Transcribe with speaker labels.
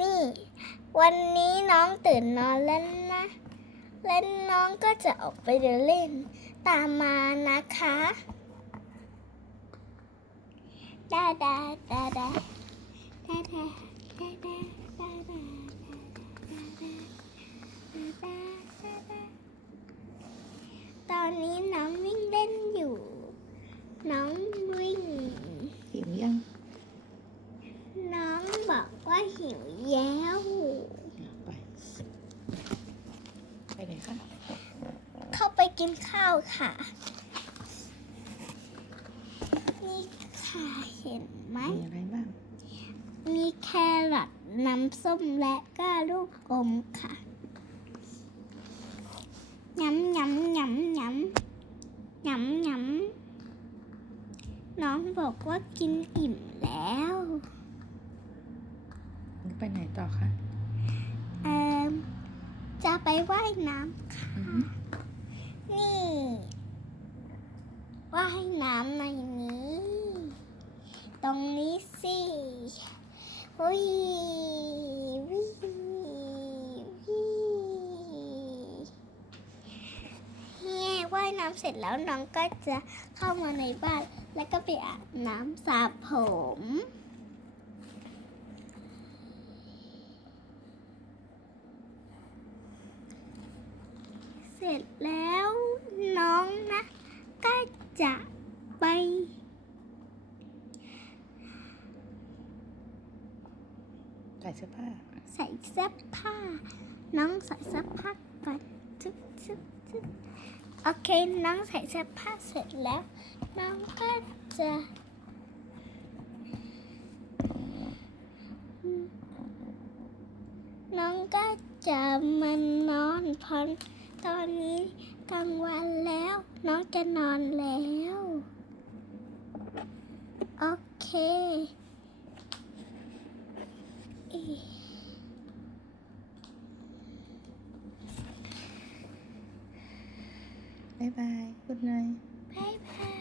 Speaker 1: นี่ วันนี้น้องตื่นนอนแล้วนะ และน้องก็จะออกไปเดินเล่น ตามมานะคะดาดาดาดาดาดาดาดาดาดาตอนนี้น้องวิ่งเล่นอยู่ น้องวิ่ง
Speaker 2: หิวยัง
Speaker 1: น้องบอกว่าหิวแล้ว
Speaker 2: ไป ไปไหนคะ
Speaker 1: เข้าไป กินข้าวค่ะ นี่ค่ะเห็นไหม
Speaker 2: มีอะไรบ้าง
Speaker 1: มีแครอทน้ำส้มและก็ลูกอมค่ะยำยำยำยำยำยำน้องบอกว่ากินอิ่มแล้ว
Speaker 2: ไปไหนต่อคะ
Speaker 1: เอ่อ จะไปว่ายน้ำค่ะ
Speaker 2: อือฮึ
Speaker 1: นี่ ว่ายน้ำในนี้ ตรงนี้สิวิวิวิเนี่ยว่ายน้ำเสร็จแล้วน้องก็จะเข้ามาในบ้าน แล้วก็ไปอาบน้ำสระผมเสร็จแล้ว จะไป
Speaker 2: ใส่เสื้อผ้า
Speaker 1: ใส่เสื้อผ้า น้องใส่เสื้อผ้าก่อนซึบซึบซึบโอเค น้องใส่เสื้อผ้าเสร็จแล้ว น้องก็จะน้องก็จะมานอนพราะ ตอนนี้กลางวันแล้ว น้องจะนอนแล้ว โอเคอี
Speaker 2: บ๊ายบายกุดไนท์